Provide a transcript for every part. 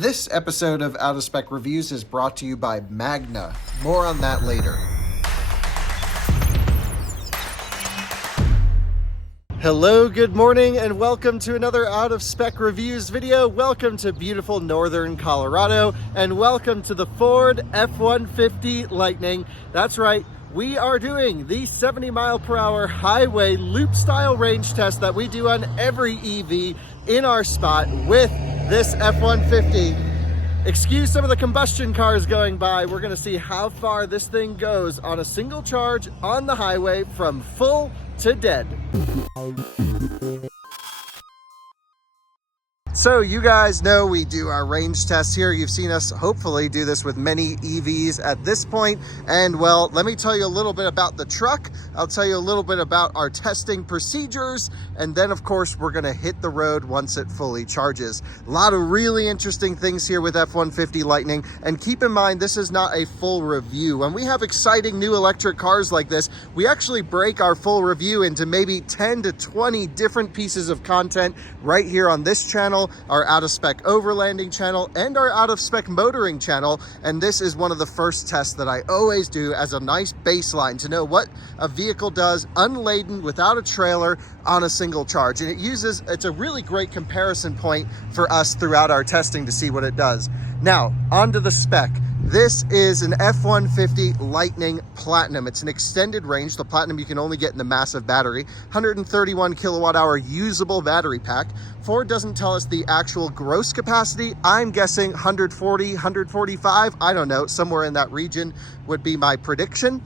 This episode of Out of Spec Reviews is brought to you by Magna. More on that later. Hello, good morning, and welcome to another Out of Spec Reviews video. Welcome to beautiful northern Colorado, and welcome to the Ford F-150 Lightning. That's right, we are doing the 70-mile-per-hour highway loop-style range test that we do on every EV in our spot with this F-150. Excuse some of the combustion cars going by. We're gonna see how far this thing goes on a single charge on the highway from full to dead. So you guys know we do our range tests here. You've seen us hopefully do this with many EVs at this point. And well, let me tell you a little bit about the truck. I'll tell you a little bit about our testing procedures. And then of course, we're gonna hit the road once it fully charges. A lot of really interesting things here with F-150 Lightning. And keep in mind, this is not a full review. When we have exciting new electric cars like this, we actually break our full review into maybe 10 to 20 different pieces of content right here on this channel, our Out of Spec Overlanding channel, and our Out of Spec Motoring channel. And this is one of the first tests that I always do as a nice baseline to know what a vehicle does unladen without a trailer on a single charge. And it's a really great comparison point for us throughout our testing to see what it does. Now, onto the spec. This is an F-150 Lightning Platinum. It's an extended range. The Platinum you can only get in the massive battery. 131 kilowatt hour usable battery pack. Ford doesn't tell us the actual gross capacity. I'm guessing 140, 145. I don't know, somewhere in that region would be my prediction.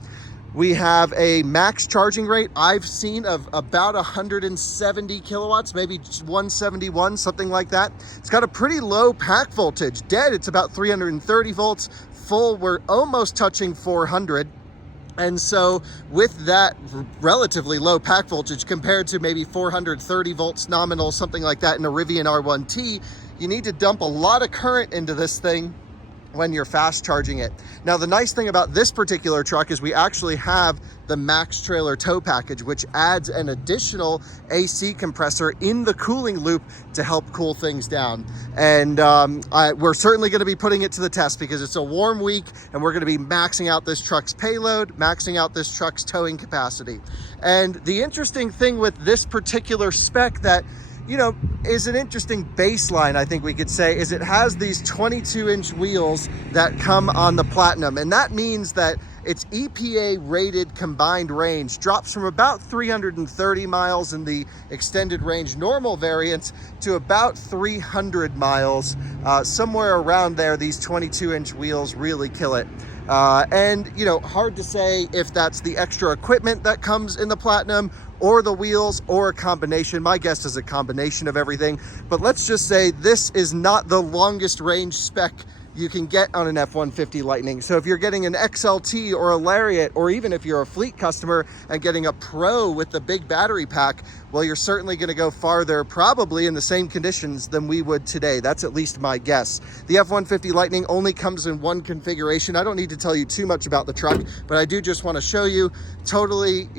We have a max charging rate I've seen of about 170 kilowatts, maybe 171, something like that. It's got a pretty low pack voltage. Dead, it's about 330 volts. Full, we're almost touching 400. And so with that relatively low pack voltage compared to maybe 430 volts nominal, something like that in a Rivian R1T, you need to dump a lot of current into this thing when you're fast charging it. Now, the nice thing about this particular truck is we actually have the max trailer tow package, which adds an additional AC compressor in the cooling loop to help cool things down. And we're certainly gonna be putting it to the test because it's a warm week and we're gonna be maxing out this truck's payload, maxing out this truck's towing capacity. And the interesting thing with this particular spec that is an interesting baseline, I think we could say, is it has these 22-inch wheels that come on the Platinum. And that means that its EPA rated combined range drops from about 330 miles in the extended range normal variants to about 300 miles. Somewhere around there, these 22-inch wheels really kill it. And hard to say if that's the extra equipment that comes in the Platinum or the wheels or a combination. My guess is a combination of everything, but let's just say this is not the longest range spec you can get on an F-150 Lightning. So if you're getting an XLT or a Lariat, or even if you're a fleet customer and getting a Pro with the big battery pack, well, you're certainly gonna go farther, probably in the same conditions than we would today. That's at least my guess. The F-150 Lightning only comes in one configuration. I don't need to tell you too much about the truck, but I do just wanna show you totally,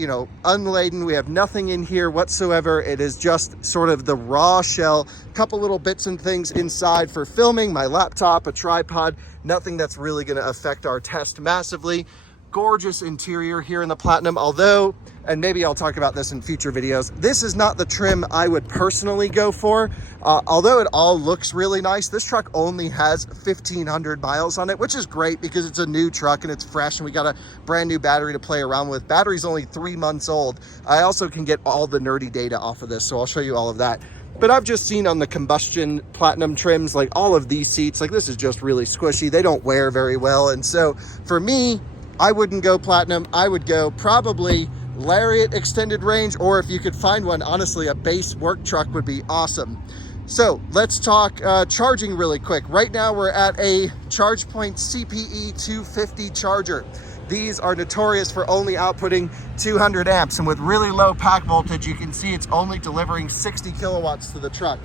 unladen. We have nothing in here whatsoever. It is just sort of the raw shell, couple little bits and things inside for filming, my laptop, a tripod, nothing that's really going to affect our test massively. Gorgeous interior here in the Platinum, although, and maybe I'll talk about this in future videos, this is not the trim I would personally go for. Although it all looks really nice, this truck only has 1,500 miles on it, which is great because it's a new truck and it's fresh and we got a brand new battery to play around with. Battery's only 3 months old. I also can get all the nerdy data off of this, so I'll show you all of that. But I've just seen on the combustion Platinum trims, like all of these seats, like this is just really squishy. They don't wear very well. And so for me, I wouldn't go Platinum. I would go probably Lariat extended range, or if you could find one, honestly, a base work truck would be awesome. So let's talk charging really quick. Right now we're at a ChargePoint CPE 250 charger. These are notorious for only outputting 200 amps, and with really low pack voltage, you can see it's only delivering 60 kilowatts to the truck.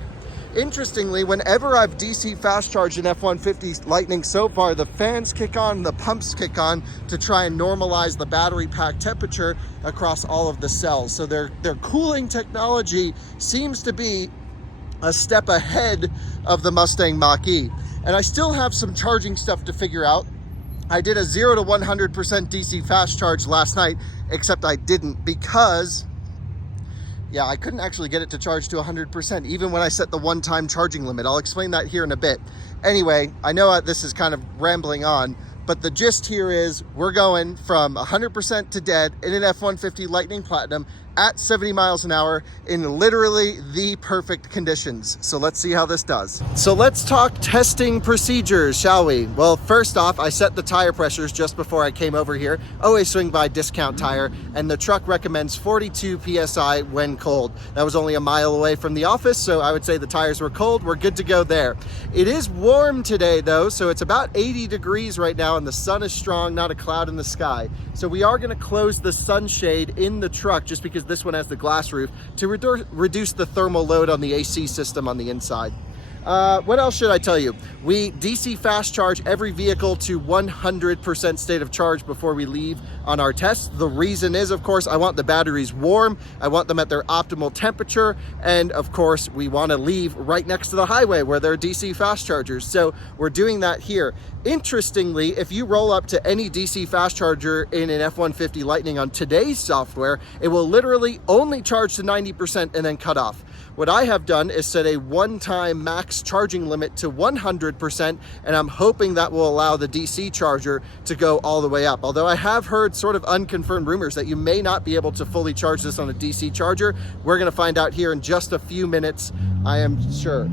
Interestingly, whenever I've DC fast charged an F-150 Lightning so far, the fans kick on, the pumps kick on to try and normalize the battery pack temperature across all of the cells. So their cooling technology seems to be a step ahead of the Mustang Mach-E. And I still have some charging stuff to figure out. I did a 0 to 100% DC fast charge last night, except I didn't because, yeah, I couldn't actually get it to charge to 100%, even when I set the one-time charging limit. I'll explain that here in a bit. Anyway, I know this is kind of rambling on, but the gist here is we're going from 100% to dead in an F-150 Lightning Platinum at 70 miles an hour in literally the perfect conditions. So let's see how this does. So let's talk testing procedures, shall we? Well, first off, I set the tire pressures just before I came over here. Always swing by Discount Tire, and the truck recommends 42 PSI when cold. That was only a mile away from the office, so I would say the tires were cold. We're good to go there. It is warm today though, so it's about 80 degrees right now, and the sun is strong, not a cloud in the sky. So we are gonna close the sunshade in the truck just because this one has the glass roof to reduce the thermal load on the AC system on the inside. What else should I tell you? We DC fast charge every vehicle to 100% state of charge before we leave on our tests. The reason is, of course, I want the batteries warm. I want them at their optimal temperature. And of course, we want to leave right next to the highway where there are DC fast chargers. So we're doing that here. Interestingly, if you roll up to any DC fast charger in an F-150 Lightning on today's software, it will literally only charge to 90% and then cut off. What I have done is set a one-time max charging limit to 100%, and I'm hoping that will allow the DC charger to go all the way up. Although I have heard sort of unconfirmed rumors that you may not be able to fully charge this on a DC charger. We're gonna find out here in just a few minutes, I am sure.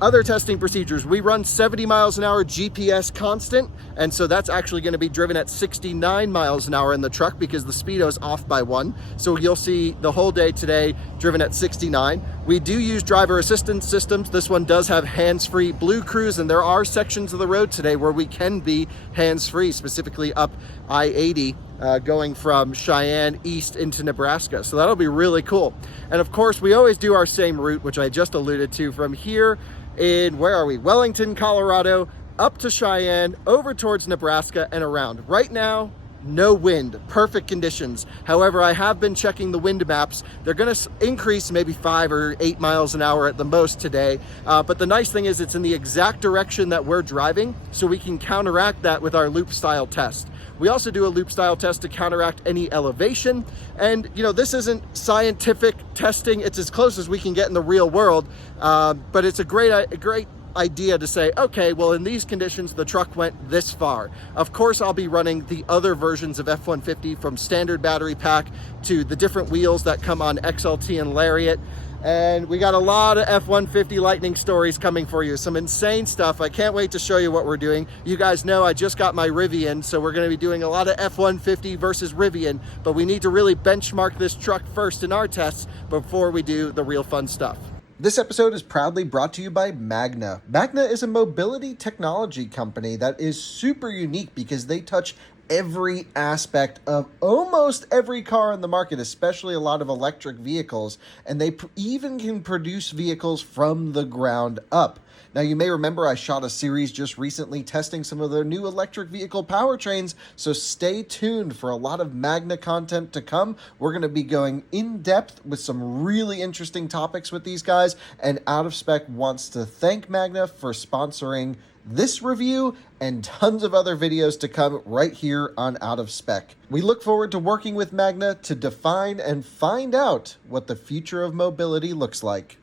Other testing procedures, we run 70 miles an hour GPS constant, and so that's actually going to be driven at 69 miles an hour in the truck because the speedo is off by 1. So you'll see the whole day today driven at 69. We do use driver assistance systems. This one does have hands-free Blue Cruise, and there are sections of the road today where we can be hands-free, specifically up I-80. Going from Cheyenne east into Nebraska. So that'll be really cool. And of course, we always do our same route, which I just alluded to, from here in, where are we? Wellington, Colorado, up to Cheyenne, over towards Nebraska and around. Right now, no wind, perfect conditions. However, I have been checking the wind maps. They're gonna increase maybe 5 or 8 miles an hour at the most today. But the nice thing is it's in the exact direction that we're driving, so we can counteract that with our loop style test. We also do a loop style test to counteract any elevation. And you know, this isn't scientific testing. It's as close as we can get in the real world. But it's a great idea to say, okay, well, in these conditions, the truck went this far. Of course, I'll be running the other versions of F-150 from standard battery pack to the different wheels that come on XLT and Lariat. And we got a lot of F-150 Lightning stories coming for you. Some insane stuff. I can't wait to show you what we're doing. You guys know I just got my Rivian, so we're gonna be doing a lot of F-150 versus Rivian, but we need to really benchmark this truck first in our tests before we do the real fun stuff. This episode is proudly brought to you by Magna. Magna is a mobility technology company that is super unique because they touch every aspect of almost every car in the market, especially a lot of electric vehicles, and they even can produce vehicles from the ground up. Now, you may remember I shot a series just recently testing some of their new electric vehicle powertrains, so stay tuned for a lot of Magna content to come. We're going to be going in depth with some really interesting topics with these guys, and Out of Spec wants to thank Magna for sponsoring this review and tons of other videos to come right here on Out of Spec. We look forward to working with Magna to define and find out what the future of mobility looks like.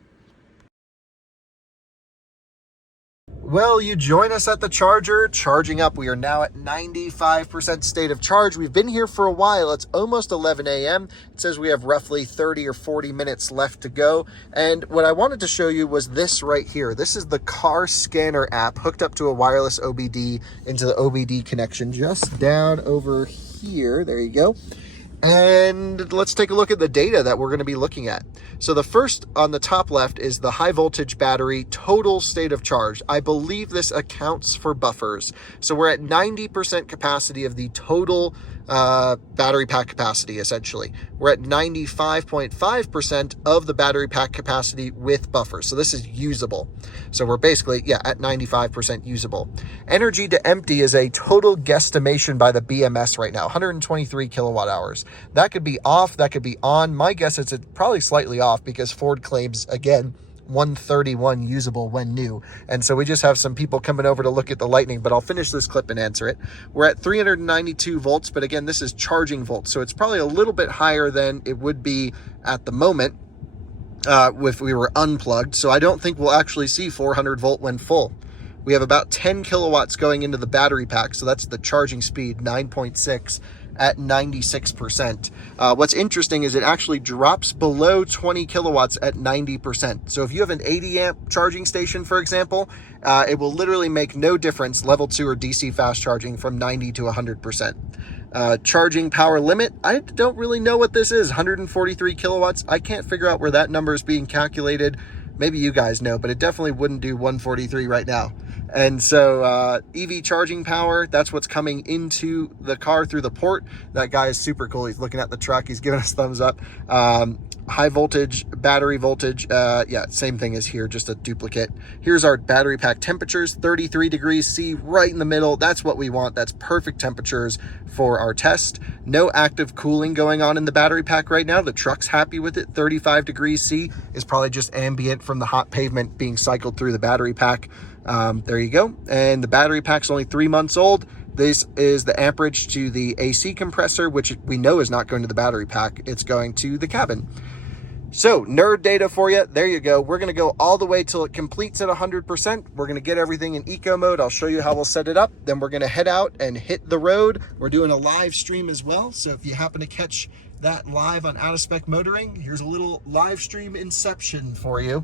Well, you join us at the charger, charging up. We are now at 95% state of charge. We've been here for a while. It's almost 11 a.m. It says we have roughly 30 or 40 minutes left to go. And what I wanted to show you was this right here. This is the car scanner app hooked up to a wireless OBD into the OBD connection just down over here. There you go. And let's take a look at the data that we're going to be looking at. So the first on the top left is the high voltage battery total state of charge. I believe this accounts for buffers. So we're at 90% capacity of the total battery pack capacity, essentially. We're at 95.5% of the battery pack capacity with buffers. So this is usable. So we're basically, at 95% usable. Energy to empty is a total guesstimation by the BMS right now, 123 kilowatt hours. That could be off, that could be on. My guess is it's probably slightly off because Ford claims, again, 131 usable when new. And so we just have some people coming over to look at the Lightning, but I'll finish this clip and answer it. We're at 392 volts, but again, this is charging volts, so it's probably a little bit higher than it would be at the moment if we were unplugged. So I don't think we'll actually see 400 volt when full. We have about 10 kilowatts going into the battery pack, so that's the charging speed, 9.6 at 96%. What's interesting is it actually drops below 20 kilowatts at 90%. So if you have an 80 amp charging station, for example, it will literally make no difference, level 2 or DC fast charging, from 90 to 100%. Charging power limit, I don't really know what this is, 143 kilowatts. I can't figure out where that number is being calculated. Maybe you guys know, but it definitely wouldn't do 143 right now. And so EV charging power, that's what's coming into the car through the port. That guy is super cool. He's looking at the truck. He's giving us thumbs up. High voltage, battery voltage. Yeah, same thing as here, just a duplicate. Here's our battery pack temperatures, 33 degrees C, right in the middle. That's what we want. That's perfect temperatures for our test. No active cooling going on in the battery pack right now. The truck's happy with it. 35 degrees C is probably just ambient from the hot pavement being cycled through the battery pack. There you go. And the battery pack's only 3 months old. This is the amperage to the AC compressor, which we know is not going to the battery pack. It's going to the cabin. So nerd data for you. There you go. We're going to go all the way till it completes at 100%. We're going to get everything in eco mode. I'll show you how we'll set it up. Then we're going to head out and hit the road. We're doing a live stream as well. So if you happen to catch that live on Out of Spec Motoring, here's a little live stream inception for you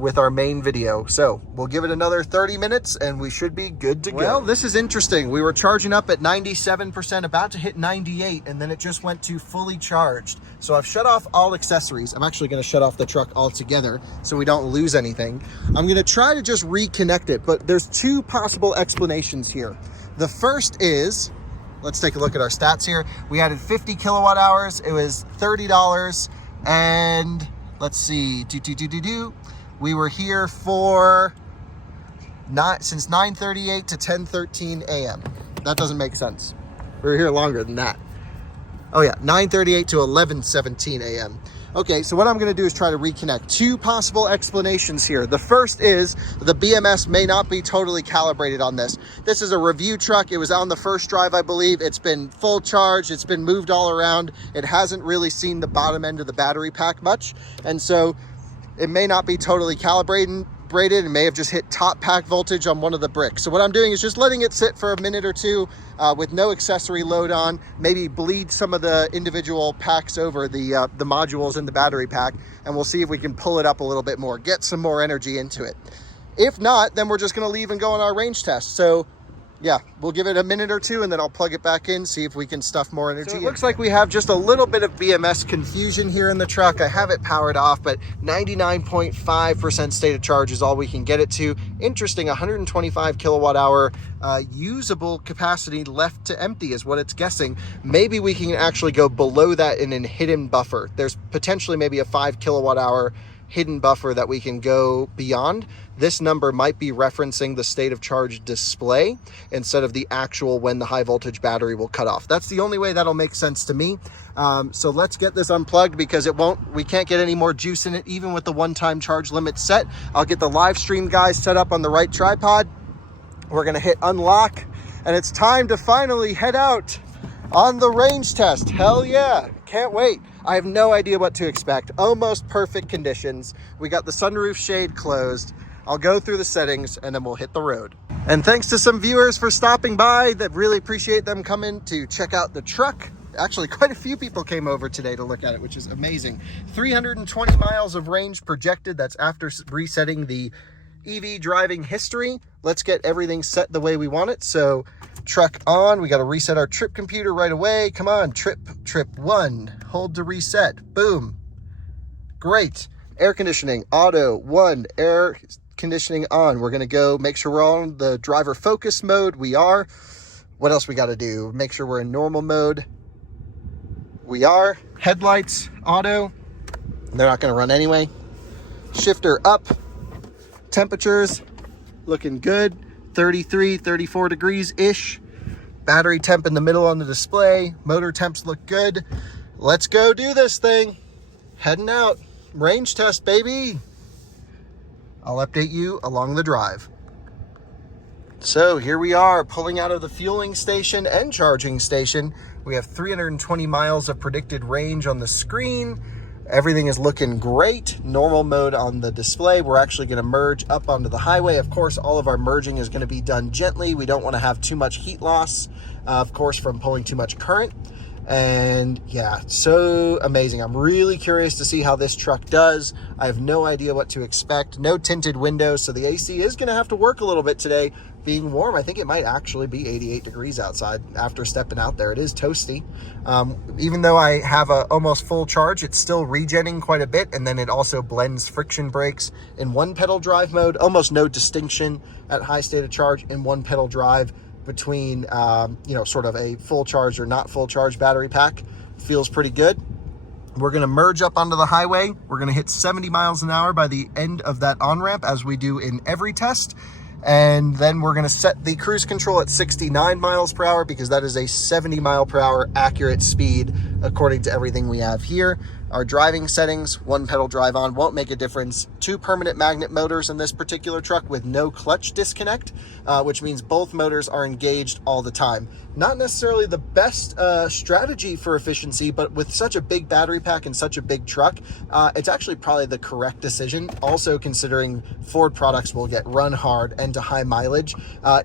with our main video. So we'll give it another 30 minutes and we should be good to go. Well, this is interesting. We were charging up at 97%, about to hit 98, and then it just went to fully charged. So I've shut off all accessories. I'm actually going to shut off the truck altogether so we don't lose anything. I'm going to try to just reconnect it, but there's two possible explanations here. The first is, let's take a look at our stats here. We added 50 kilowatt hours. It was $30. And let's see, we were here for since 9:38 to 10:13 a.m. That doesn't make sense. We were here longer than that. Oh yeah, 9:38 to 11:17 a.m. Okay, so what I'm going to do is try to reconnect. Two possible explanations here. The first is the BMS may not be totally calibrated on this. This is a review truck. It was on the first drive, I believe. It's been full charged. It's been moved all around. It hasn't really seen the bottom end of the battery pack much. And so it may not be totally calibrated. It may have just hit top pack voltage on one of the bricks. So what I'm doing is just letting it sit for a minute or two with no accessory load on, maybe bleed some of the individual packs over the modules in the battery pack, and we'll see if we can pull it up a little bit more, get some more energy into it. If not, then we're just gonna leave and go on our range test. So yeah, we'll give it a minute or two and then I'll plug it back in, see if we can stuff more energy. So it looks like we have just a little bit of BMS confusion here in the truck. I have it powered off, but 99.5% state of charge is all we can get it to. Interesting, 125 kilowatt hour usable capacity left to empty is what it's guessing. Maybe we can actually go below that in a hidden buffer. There's potentially maybe a 5 kilowatt hour hidden buffer that we can go beyond. This number might be referencing the state of charge display instead of the actual when the high voltage battery will cut off. That's the only way that'll make sense to me. So let's get this unplugged because we can't get any more juice in it even with the one-time charge limit set. I'll get the live stream guys set up on the right tripod. We're gonna hit unlock and it's time to finally head out on the range test. Hell yeah, can't wait. I have no idea what to expect. Almost perfect conditions. We got the sunroof shade closed. I'll go through the settings and then we'll hit the road. And thanks to some viewers for stopping by. That really appreciate them coming to check out the truck. Actually, quite a few people came over today to look at it, which is amazing. 320 miles of range projected. That's after resetting the EV driving history. Let's get everything set the way we want it. So truck on, we got to reset our trip computer right away. Come on, trip 1, hold to reset, boom. Great. Air conditioning, auto 1, air conditioning on. We're going to go make sure we're on the driver focus mode. We are. What else we got to do? Make sure we're in normal mode. We are. Headlights, auto. They're not going to run anyway. Shifter up. Temperatures looking good. 33, 34 degrees-ish. Battery temp in the middle on the display. Motor temps look good. Let's go do this thing. Heading out. Range test, baby. I'll update you along the drive. So here we are pulling out of the fueling station and charging station. We have 320 miles of predicted range on the screen. Everything is looking great. Normal mode on the display. We're actually going to merge up onto the highway. Of course, all of our merging is going to be done gently. We don't want to have too much heat loss, of course, from pulling too much current. And yeah, so amazing. I'm really curious to see how this truck does. I have no idea what to expect. No tinted windows, so the AC is going to have to work a little bit today. Being warm, I think it might actually be 88 degrees outside after stepping out there. It is toasty. Even though I have a almost full charge, it's still regenning quite a bit, and then it also blends friction brakes in one pedal drive mode. Almost no distinction at high state of charge in one pedal drive between sort of a full charge or not full charge battery pack. Feels pretty good. We're going to merge up onto the highway. We're going to hit 70 miles an hour by the end of that on-ramp, as we do in every test. And then we're going to set the cruise control at 69 miles per hour because that is a 70 mile per hour accurate speed according to everything we have here. Our driving settings, one pedal drive on, won't make a difference. 2 permanent magnet motors in this particular truck with no clutch disconnect, which means both motors are engaged all the time. Not necessarily the best strategy for efficiency, but with such a big battery pack and such a big truck, it's actually probably the correct decision. Also considering Ford products will get run hard and to high mileage.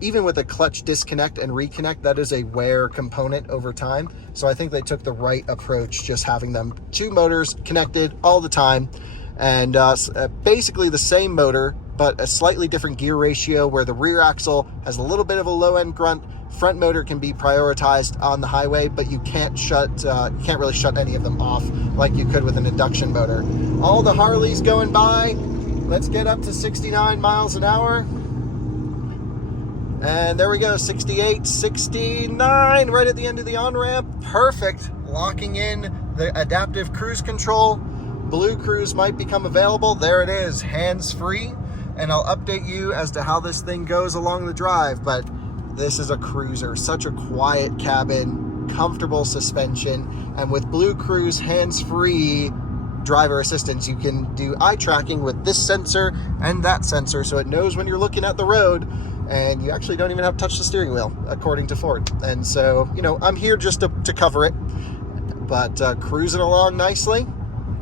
Even with a clutch disconnect and reconnect, that is a wear component over time. So I think they took the right approach, just having them 2 motors connected all the time, and basically the same motor, but a slightly different gear ratio, where the rear axle has a little bit of a low end grunt. Front motor can be prioritized on the highway, but you can't really shut any of them off like you could with an induction motor. All the Harleys going by. Let's get up to 69 miles an hour. And there we go, 68, 69, right at the end of the on-ramp. Perfect. Locking in the adaptive cruise control. Blue Cruise might become available. There it is, hands-free. And I'll update you as to how this thing goes along the drive. But this is a cruiser, such a quiet cabin, comfortable suspension. And with Blue Cruise hands-free driver assistance, you can do eye tracking with this sensor and that sensor, so it knows when you're looking at the road. And you actually don't even have to touch the steering wheel, according to Ford. And so, I'm here just to cover it, but cruising along nicely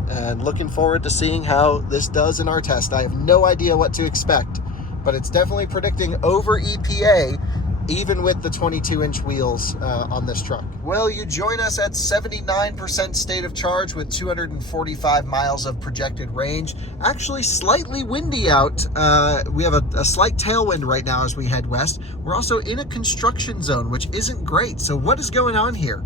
and looking forward to seeing how this does in our test. I have no idea what to expect, but it's definitely predicting over EPA, even with the 22-inch wheels on this truck. Well, you join us at 79% state of charge with 245 miles of projected range. Actually slightly windy out. We have a slight tailwind right now as we head west. We're also in a construction zone, which isn't great. So what is going on here?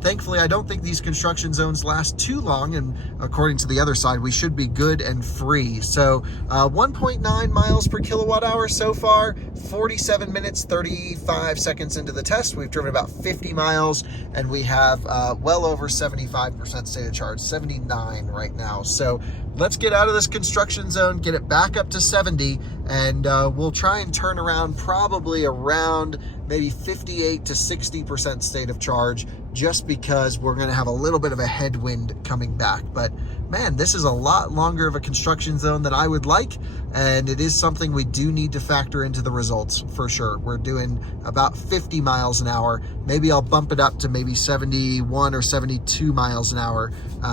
Thankfully, I don't think these construction zones last too long, and according to the other side, we should be good and free. So 1.9 miles per kilowatt hour so far, 47 minutes, 35 seconds into the test. We've driven about 50 miles, and we have well over 75% state of charge, 79 right now. So let's get out of this construction zone, get it back up to 70, and we'll try and turn around probably around maybe 58 to 60% state of charge, just because we're going to have a little bit of a headwind coming back. But man, this is a lot longer of a construction zone than I would like, and it is something we do need to factor into the results for sure. We're doing about 50 miles an hour. Maybe I'll bump it up to maybe 71 or 72 miles an hour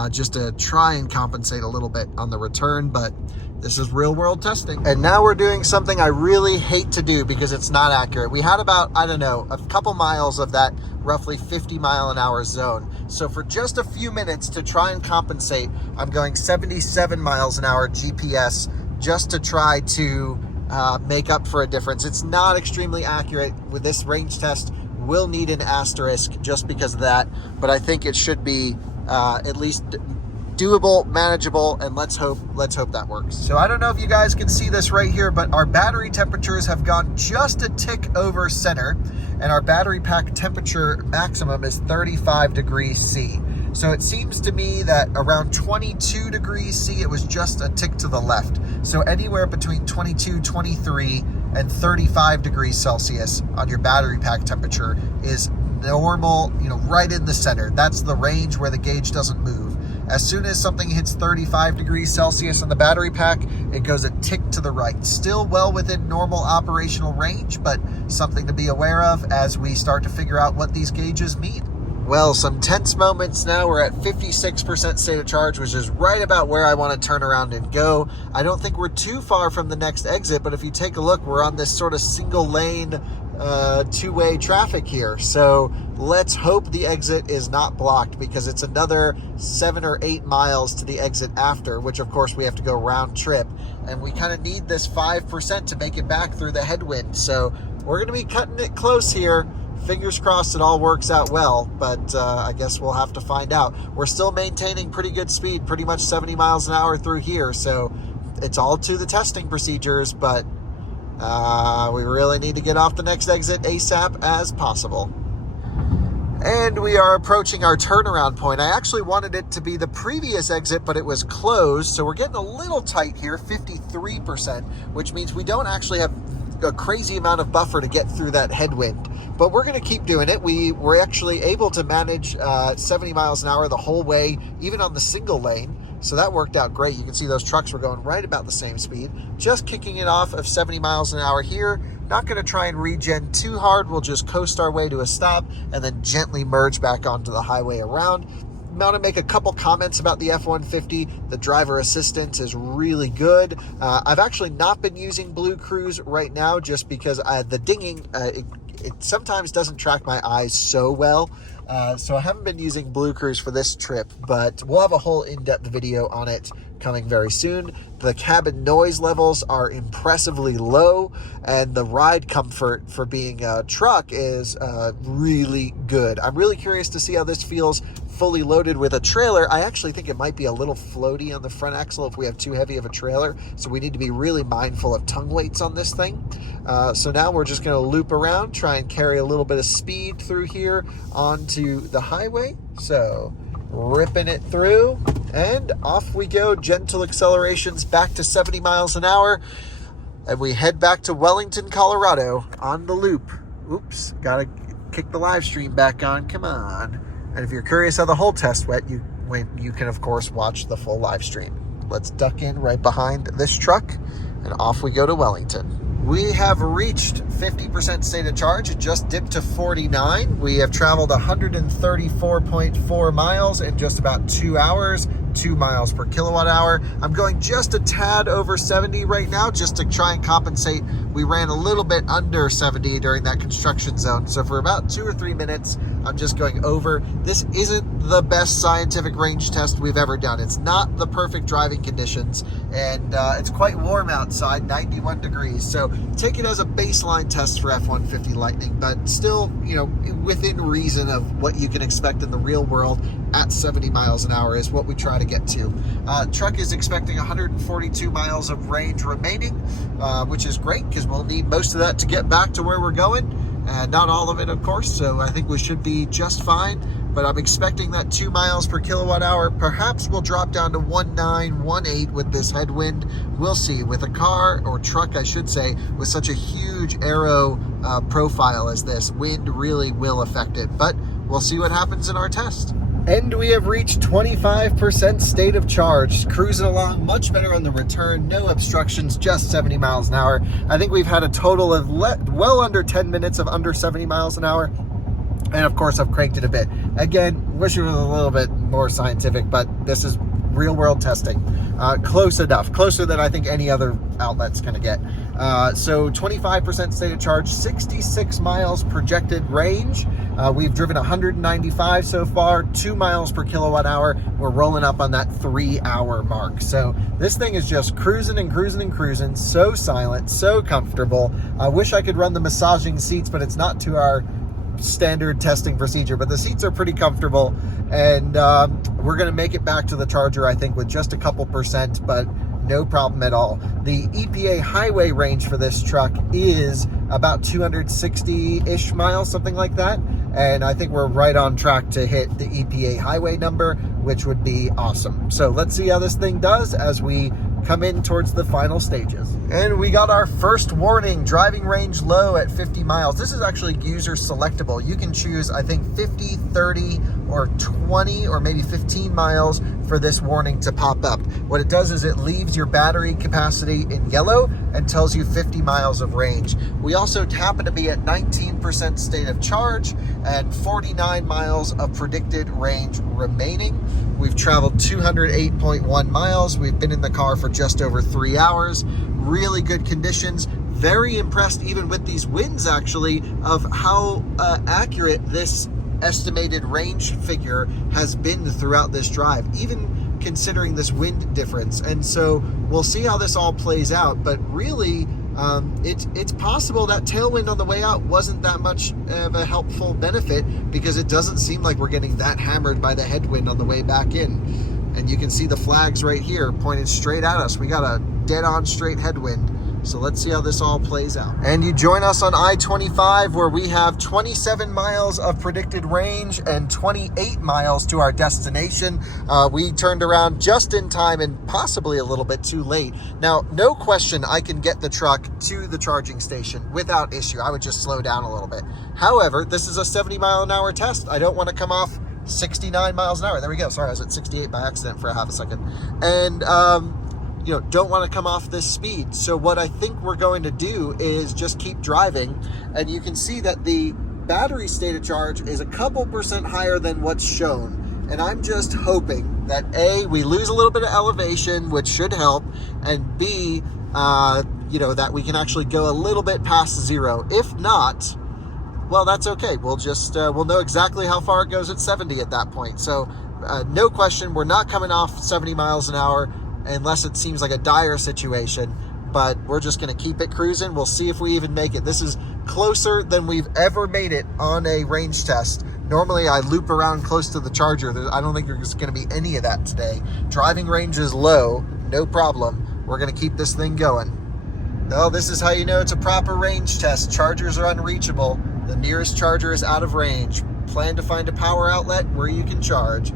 just to try and compensate a little bit on the return, but this is real world testing. And now we're doing something I really hate to do because it's not accurate. We had about, a couple miles of that roughly 50 mile an hour zone. So for just a few minutes to try and compensate, I'm going 77 miles an hour GPS just to try to make up for a difference. It's not extremely accurate. With this range test, we'll need an asterisk just because of that, but I think it should be at least doable, manageable, and let's hope that works. So I don't know if you guys can see this right here, but our battery temperatures have gone just a tick over center, and our battery pack temperature maximum is 35 degrees C. So it seems to me that around 22 degrees C, it was just a tick to the left. So anywhere between 22, 23, and 35 degrees Celsius on your battery pack temperature is normal, right in the center. That's the range where the gauge doesn't move. As soon as something hits 35 degrees Celsius in the battery pack, it goes a tick to the right. Still well within normal operational range, but something to be aware of as we start to figure out what these gauges mean. Well, some tense moments now. We're at 56% state of charge, which is right about where I want to turn around and go. I don't think we're too far from the next exit, but if you take a look, we're on this sort of single lane, two-way traffic here. So let's hope the exit is not blocked, because it's another 7 or 8 miles to the exit after, which of course we have to go round trip. And we kind of need this 5% to make it back through the headwind. So we're going to be cutting it close here. Fingers crossed it all works out well, but I guess we'll have to find out. We're still maintaining pretty good speed, pretty much 70 miles an hour through here, so it's all to the testing procedures, but we really need to get off the next exit ASAP as possible. And we are approaching our turnaround point. I actually wanted it to be the previous exit, but it was closed, so we're getting a little tight here, 53%, which means we don't actually have a crazy amount of buffer to get through that headwind, but we're going to keep doing it. We were actually able to manage 70 miles an hour the whole way, even on the single lane, so that worked out great. You can see those trucks were going right about the same speed. Just kicking it off of 70 miles an hour here. Not going to try and regen too hard. We'll just coast our way to a stop and then gently merge back onto the highway around. I want to make a couple comments about the F-150. The driver assistance is really good. I've actually not been using Blue Cruise right now, just because the dinging, it sometimes doesn't track my eyes so well. So I haven't been using Blue Cruise for this trip, but we'll have a whole in-depth video on it coming very soon. The cabin noise levels are impressively low, and the ride comfort for being a truck is really good. I'm really curious to see how this feels fully loaded with a trailer. I actually think it might be a little floaty on the front axle if we have too heavy of a trailer, so we need to be really mindful of tongue weights on this thing. So now we're just going to loop around, try and carry a little bit of speed through here onto the highway. So ripping it through, and off we go. Gentle accelerations back to 70 miles an hour, and we head back to Wellington, Colorado on the loop. Oops, gotta kick the live stream back on, come on. And if you're curious how the whole test went, you can of course watch the full live stream. Let's duck in right behind this truck, and off we go to Wellington. We have reached 50% state of charge. It just dipped to 49. We have traveled 134.4 miles in just about 2 hours, 2 miles per kilowatt hour. I'm going just a tad over 70 right now, just to try and compensate. We ran a little bit under 70 during that construction zone. So for about 2 or 3 minutes, I'm just going over. This isn't the best scientific range test we've ever done. It's not the perfect driving conditions, and it's quite warm outside, 91 degrees. So take it as a baseline test for F-150 Lightning, but still, you know, within reason of what you can expect in the real world at 70 miles an hour is what we try to get to. Truck is expecting 142 miles of range remaining, which is great because we'll need most of that to get back to where we're going. Not all of it, of course, so I think we should be just fine. But I'm expecting that 2 miles per kilowatt hour. Perhaps we'll drop down to 1.9, 1.8 with this headwind. We'll see. With a car, or truck I should say, with such a huge aero profile as this, wind really will affect it. But we'll see what happens in our test. And we have reached 25% state of charge, cruising along much better on the return, no obstructions, just 70 miles an hour. I think we've had a total of well under 10 minutes of under 70 miles an hour. And of course, I've cranked it a bit. Again, wish it was a little bit more scientific, but this is real world testing. Close enough, closer than I think any other outlet's gonna get. So 25% state of charge, 66 miles projected range. We've driven 195 so far, 2 miles per kilowatt hour. We're rolling up on that 3-hour mark. So this thing is just cruising and cruising and cruising. So silent, so comfortable. I wish I could run the massaging seats, but it's not to our standard testing procedure, but the seats are pretty comfortable, and we're going to make it back to the Charger, I think, with just a couple percent, but no problem at all. The EPA highway range for this truck is about 260-ish miles, something like that, and I think we're right on track to hit the EPA highway number, which would be awesome. So let's see how this thing does as we come in towards the final stages. And we got our first warning, driving range low at 50 miles. This is actually user selectable. You can choose, I think, 50, 30, or 20, or maybe 15 miles for this warning to pop up. What it does is it leaves your battery capacity in yellow and tells you 50 miles of range. We also happen to be at 19% state of charge and 49 miles of predicted range remaining. We've traveled 208.1 miles. We've been in the car for just over 3 hours. Really good conditions. Very impressed even with these winds actually of how accurate this estimated range figure has been throughout this drive, even considering this wind difference. And so we'll see how this all plays out, but really it's possible that tailwind on the way out wasn't that much of a helpful benefit, because it doesn't seem like we're getting that hammered by the headwind on the way back in. And you can see the flags right here pointed straight at us. We got a dead-on straight headwind. So let's see how this all plays out. And you join us on I-25, where we have 27 miles of predicted range and 28 miles to our destination. We turned around just in time and possibly a little bit too late. Now, no question I can get the truck to the charging station without issue. I would just slow down a little bit. However, this is a 70-mile-an-hour test. I don't want to come off 69 miles an hour. There we go. Sorry, I was at 68 by accident for a half a second. And, don't want to come off this speed. So what I think we're going to do is just keep driving. And you can see that the battery state of charge is a couple percent higher than what's shown. And I'm just hoping that A, we lose a little bit of elevation, which should help, and B, that we can actually go a little bit past zero. If not, well, that's okay. We'll just, we'll know exactly how far it goes at 70 at that point. So no question, we're not coming off 70 miles an hour unless it seems like a dire situation, but we're just going to keep it cruising. We'll see if we even make it. This is closer than we've ever made it on a range test. Normally I loop around close to the charger. I don't think there's going to be any of that today. Driving range is low, no problem. We're going to keep this thing going. No, this is how you know it's a proper range test. Chargers are unreachable. The nearest charger is out of range. Plan to find a power outlet where you can charge.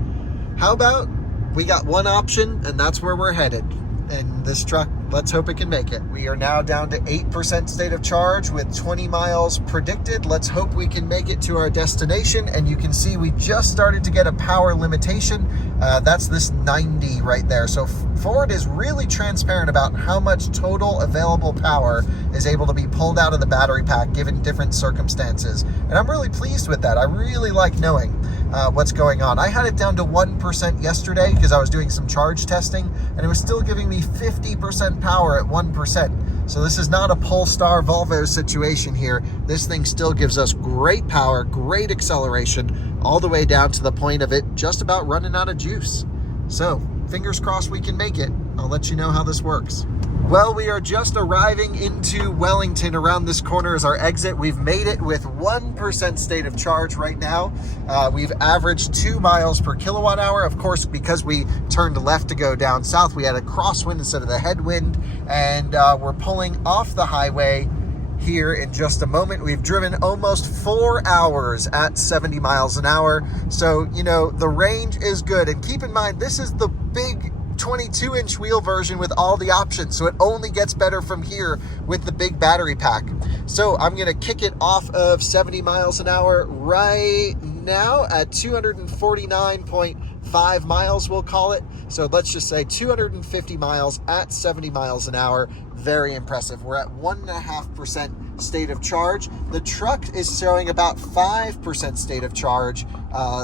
How about we got one option, and that's where we're headed. And this truck, let's hope it can make it. We are now down to 8% state of charge with 20 miles predicted. Let's hope we can make it to our destination. And you can see we just started to get a power limitation. That's this 90 right there. So Ford is really transparent about how much total available power is able to be pulled out of the battery pack given different circumstances. And I'm really pleased with that. I really like knowing what's going on. I had it down to 1% yesterday because I was doing some charge testing, and it was still giving me 50% power at 1%. So this is not a Polestar Volvo situation here. This thing still gives us great power, great acceleration, all the way down to the point of it just about running out of juice. So fingers crossed we can make it. I'll let you know how this works. Well, we are just arriving into Wellington. Around this corner is our exit. We've made it with 1% state of charge right now. We've averaged 2 miles per kilowatt hour. Of course, because we turned left to go down south, we had a crosswind instead of the headwind, and we're pulling off the highway here in just a moment. We've driven almost 4 hours at 70 miles an hour. So, the range is good. And keep in mind, this is the big 22-inch wheel version with all the options, so it only gets better from here with the big battery pack. So I'm going to kick it off of 70 miles an hour right now at 249.5 miles, we'll call it. So let's just say 250 miles at 70 miles an hour. Very impressive. We're at 1.5% state of charge. The truck is showing about 5% state of charge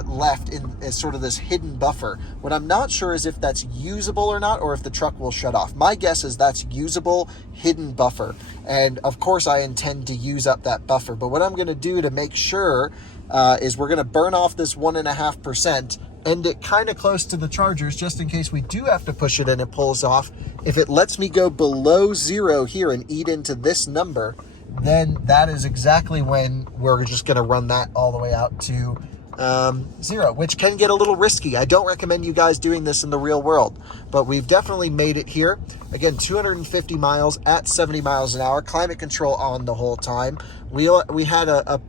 left in as sort of this hidden buffer. What I'm not sure is if that's usable or not, or if the truck will shut off. My guess is that's usable hidden buffer. And of course I intend to use up that buffer. But what I'm going to do to make sure is we're going to burn off this 1.5%, end it kind of close to the chargers just in case we do have to push it and it pulls off. If it lets me go below zero here and eat into this number, then that is exactly when we're just going to run that all the way out to zero, which can get a little risky. I don't recommend you guys doing this in the real world, but we've definitely made it here. Again, 250 miles at 70 miles an hour, climate control on the whole time. We had a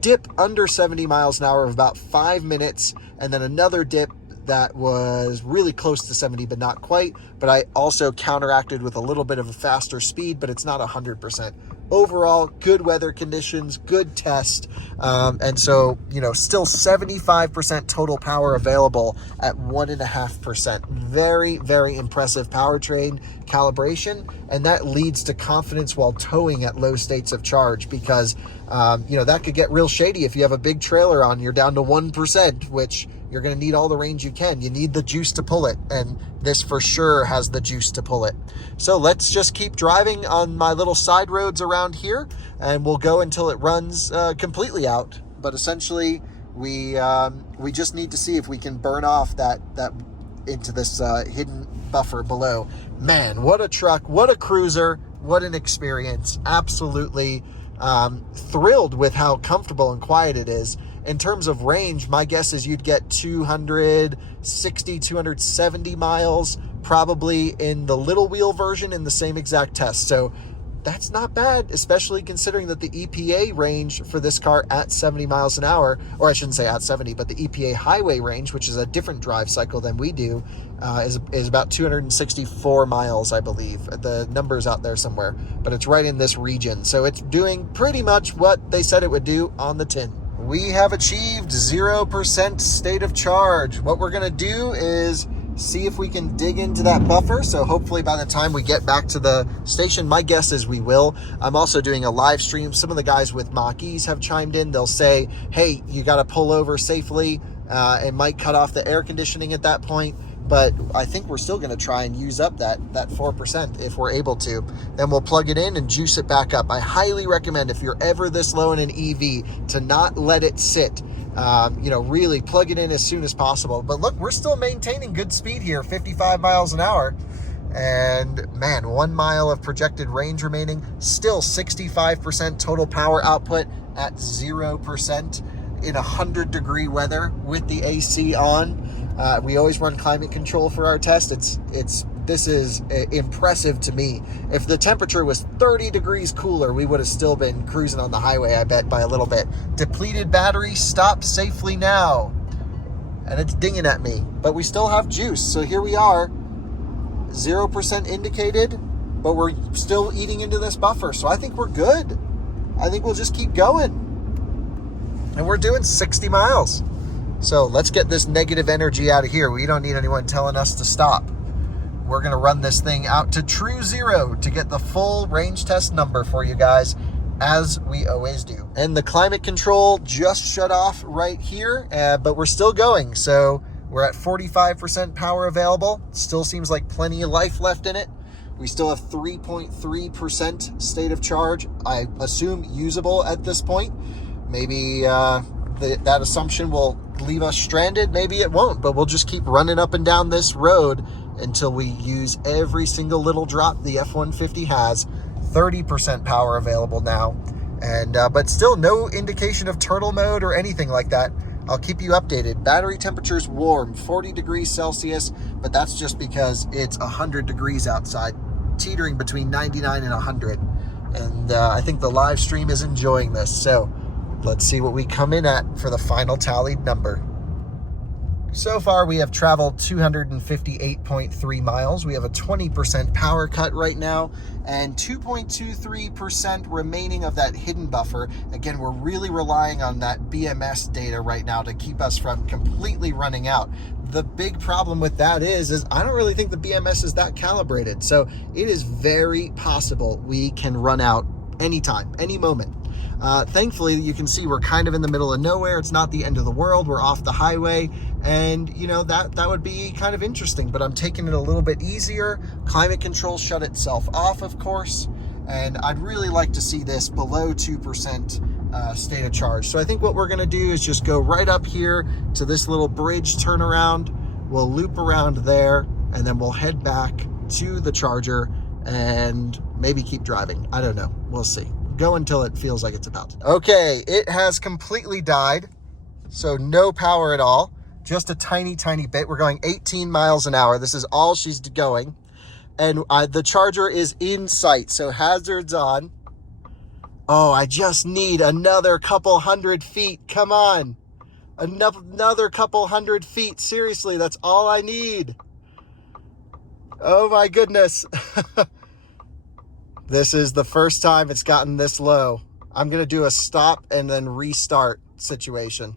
dip under 70 miles an hour of about 5 minutes, and then another dip that was really close to 70, but not quite. But I also counteracted with a little bit of a faster speed, but it's not 100%. Overall, good weather conditions, good test. And so, still 75% total power available at 1.5%. Very, very impressive powertrain calibration. And that leads to confidence while towing at low states of charge, because, that could get real shady if you have a big trailer on, you're down to 1%, which you're going to need all the range you can. You need the juice to pull it, and this for sure has the juice to pull it. So let's just keep driving on my little side roads around here, and we'll go until it runs completely out. But essentially, we just need to see if we can burn off that into this hidden buffer below. Man, what a truck, what a cruiser, what an experience. Absolutely thrilled with how comfortable and quiet it is. In terms of range, my guess is you'd get 260, 270 miles, probably in the little wheel version in the same exact test. So that's not bad, especially considering that the EPA range for this car at 70 miles an hour, or I shouldn't say at 70, but the EPA highway range, which is a different drive cycle than we do, is about 264 miles, I believe. The number's out there somewhere, but it's right in this region. So it's doing pretty much what they said it would do on the tin. We have achieved 0% state of charge. What we're going to do is see if we can dig into that buffer. So hopefully by the time we get back to the station, my guess is we will. I'm also doing a live stream. Some of the guys with Mach-E's have chimed in. They'll say, hey, you got to pull over safely. It might cut off the air conditioning at that point. But I think we're still going to try and use up that 4% if we're able to. Then we'll plug it in and juice it back up. I highly recommend, if you're ever this low in an EV, to not let it sit. Really plug it in as soon as possible. But look, we're still maintaining good speed here, 55 miles an hour. And man, 1 mile of projected range remaining, still 65% total power output at 0% in 100-degree weather with the AC on. We always run climate control for our test. This is impressive to me. If the temperature was 30 degrees cooler, we would have still been cruising on the highway, I bet, by a little bit. Depleted battery, stop safely now. And it's dinging at me, but we still have juice. So here we are, 0% indicated, but we're still eating into this buffer. So I think we're good. I think we'll just keep going. And we're doing 60 miles. So let's get this negative energy out of here. We don't need anyone telling us to stop. We're going to run this thing out to true zero to get the full range test number for you guys, as we always do. And the climate control just shut off right here, but we're still going. So we're at 45% power available. Still seems like plenty of life left in it. We still have 3.3% state of charge. I assume usable at this point. Maybe that assumption will leave us stranded. Maybe it won't, but we'll just keep running up and down this road until we use every single little drop the F-150 has. 30% power available now, and but still no indication of turtle mode or anything like that. I'll keep you updated. Battery temperature's warm, 40 degrees Celsius, but that's just because it's 100 degrees outside, teetering between 99 and 100. And I think the live stream is enjoying this. So let's see what we come in at for the final tallied number. So far, we have traveled 258.3 miles. We have a 20% power cut right now and 2.23% remaining of that hidden buffer. Again, we're really relying on that BMS data right now to keep us from completely running out. The big problem with that is I don't really think the BMS is that calibrated. So it is very possible we can run out anytime, any moment. Thankfully, you can see we're kind of in the middle of nowhere. It's not the end of the world. We're off the highway, and that would be kind of interesting, but I'm taking it a little bit easier. Climate control shut itself off, of course, and I'd really like to see this below 2% state of charge. So I think what we're going to do is just go right up here to this little bridge turnaround. We'll loop around there, and then we'll head back to the charger and maybe keep driving. I don't know. We'll see. Go until it feels like it's about to. Okay, it has completely died, so no power at all, just a tiny bit. We're going 18 miles an hour. This is all she's going, and the charger is in sight, so hazards on. Oh, I just need another couple 100 feet. Come on. Another couple 100 feet. Seriously, that's all I need. Oh my goodness. This is the first time it's gotten this low. I'm going to do a stop and then restart situation.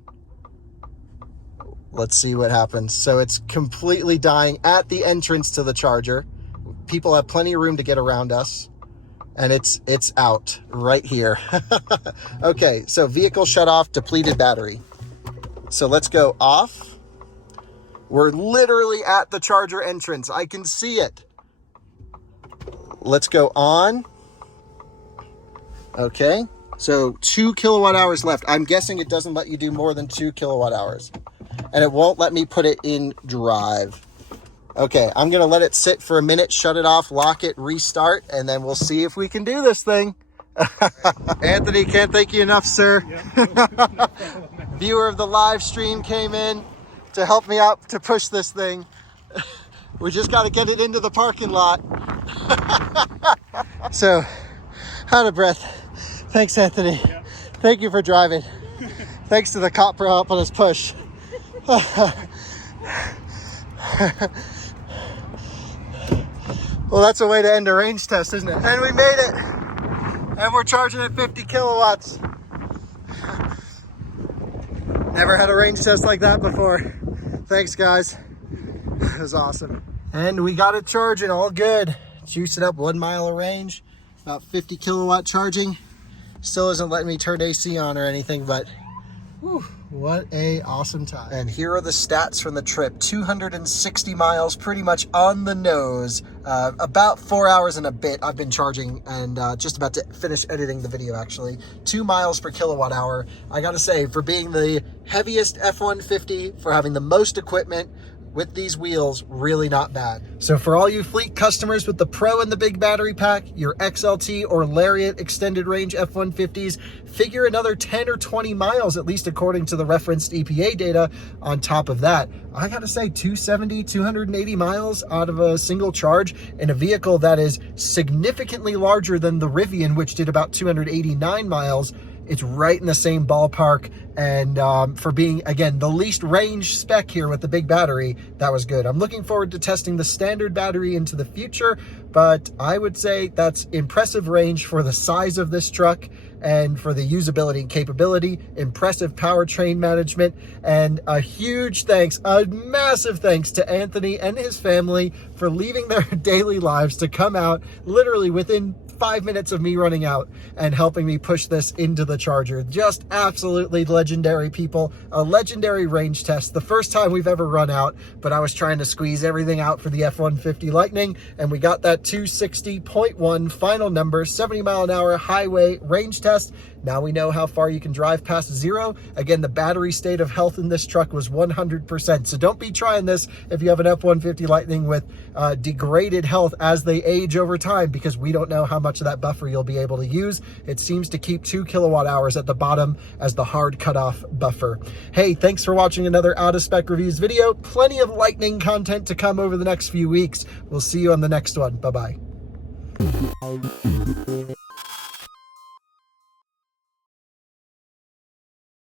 Let's see what happens. So it's completely dying at the entrance to the charger. People have plenty of room to get around us. And it's out right here. Okay, so vehicle shut off, depleted battery. So let's go off. We're literally at the charger entrance. I can see it. Let's go on. Okay, so 2 kilowatt hours left. I'm guessing it doesn't let you do more than 2 kilowatt hours. And it won't let me put it in drive. Okay, I'm going to let it sit for a minute, shut it off, lock it, restart, and then we'll see if we can do this thing. Anthony, can't thank you enough, sir. Yep. Viewer of the live stream came in to help me out to push this thing. We just got to get it into the parking lot. So, out of breath. Thanks, Anthony. Yep. Thank you for driving. Thanks to the cop for helping us push. Well, that's a way to end a range test, isn't it? And we made it. And we're charging at 50 kilowatts. Never had a range test like that before. Thanks, guys. It was awesome. And we got it charging, all good. Juice it up, 1 mile of range, about 50 kilowatt charging. Still isn't letting me turn AC on or anything, but whew, what a awesome time. And here are the stats from the trip. 260 miles, pretty much on the nose. About 4 hours and a bit I've been charging, and just about to finish editing the video, actually. 2 miles per kilowatt hour. I gotta say, for being the heaviest F-150, for having the most equipment, with these wheels, really not bad. So for all you fleet customers with the Pro and the big battery pack, your XLT or Lariat extended range F-150s, figure another 10 or 20 miles, at least according to the referenced EPA data, on top of that. I gotta say, 270, 280 miles out of a single charge in a vehicle that is significantly larger than the Rivian, which did about 289 miles. It's right in the same ballpark, and for being, again, the least range spec here with the big battery, that was good. I'm looking forward to testing the standard battery into the future, but I would say that's impressive range for the size of this truck and for the usability and capability, impressive powertrain management, and a huge thanks, a massive thanks to Anthony and his family for leaving their daily lives to come out literally within 5 minutes of me running out and helping me push this into the charger. Just absolutely legendary people. A legendary range test. The first time we've ever run out, but I was trying to squeeze everything out for the F-150 Lightning, and we got that 260.1 final number, 70 mile an hour highway range test. Now we know how far you can drive past 0. Again, the battery state of health in this truck was 100%. So don't be trying this if you have an F-150 Lightning with degraded health as they age over time, because we don't know how much of that buffer you'll be able to use. It seems to keep 2 kilowatt hours at the bottom as the hard cutoff buffer. Hey, thanks for watching another Out of Spec Reviews video. Plenty of Lightning content to come over the next few weeks. We'll see you on the next one. Bye-bye.